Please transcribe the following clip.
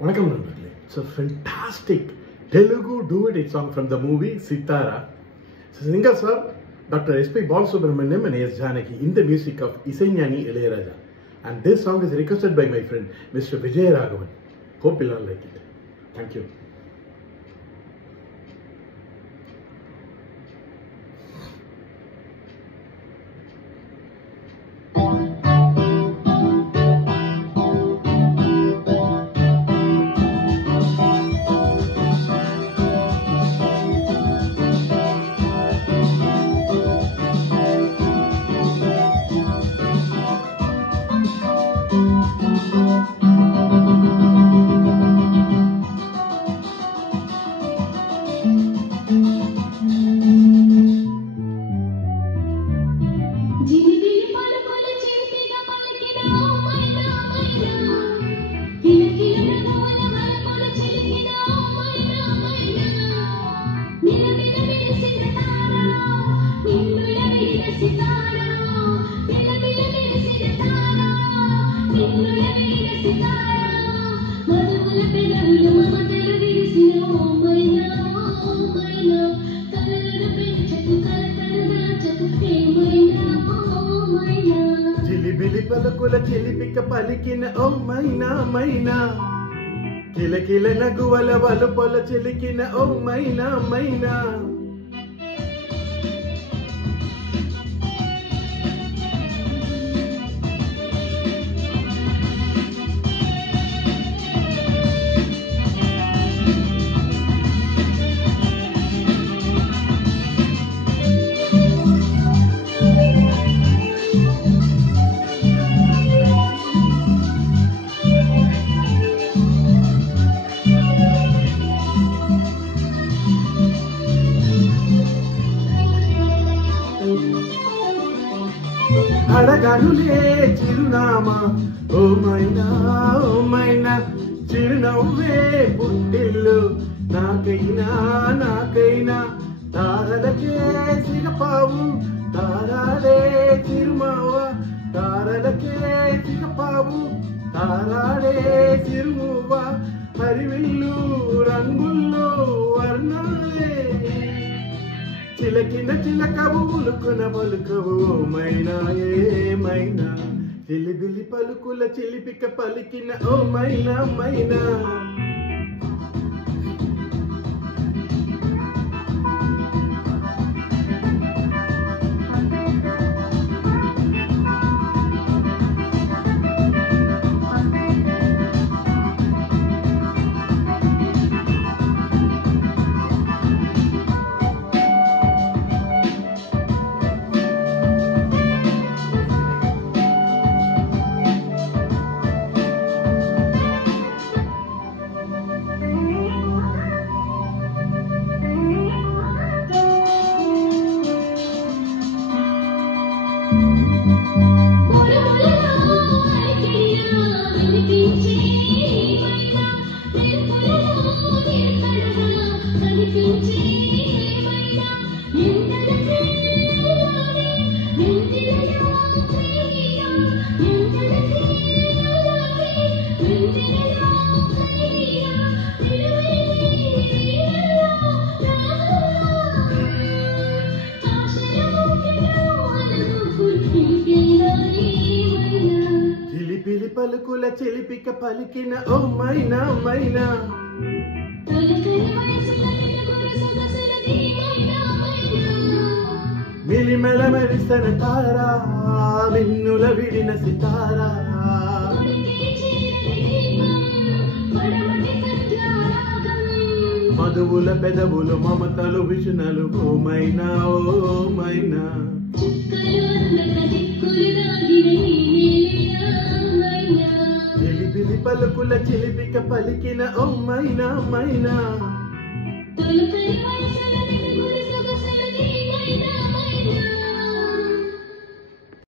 Vanakkam nandukle. It's a fantastic Telugu do-it song from the movie Sitara. Singer sir, Dr. S.P. Balasubramaniam and S. Janaki in the music of Isaignani Ilayaraja. And this song is requested by my friend Mr. Vijay Raghavan. Hope you'll all like it. Thank you. పలుకుల చిలిపిక పలికిన ఓ మైనా మైనా కిలకిల నగువల వలుపల చిలికిన ఓ మైనా మైనా అడగనులే చిరునామా ఓ మైనా చిరునవ్వే పుట్టిల్లు నాకైనా తారలకే సిగపావు తారాడే చిరుమావ తారలకే సిగపావు తారాడే చిరుమువ్వ హరివిల్లు రంగుల్లో వర్ణాలే చిలకిన చిలకవు ఉలుకున పలుకవు మైనా ఏమైనా చిలిబిలి పలుకుల చిలిపిక పలికిన ఓ మైనా మైనా పలుకుల చిలిపిక పలికిన ఓ మైనా మైనా మిలిమెల మెరిసిన తారా విన్నుల విడిన సితారా మధువుల పెదవులు మమతలు విషునలు ఓ మైనా చిలిబిలి పలుకుల చిలిపిక పలికిన ఓ మైనా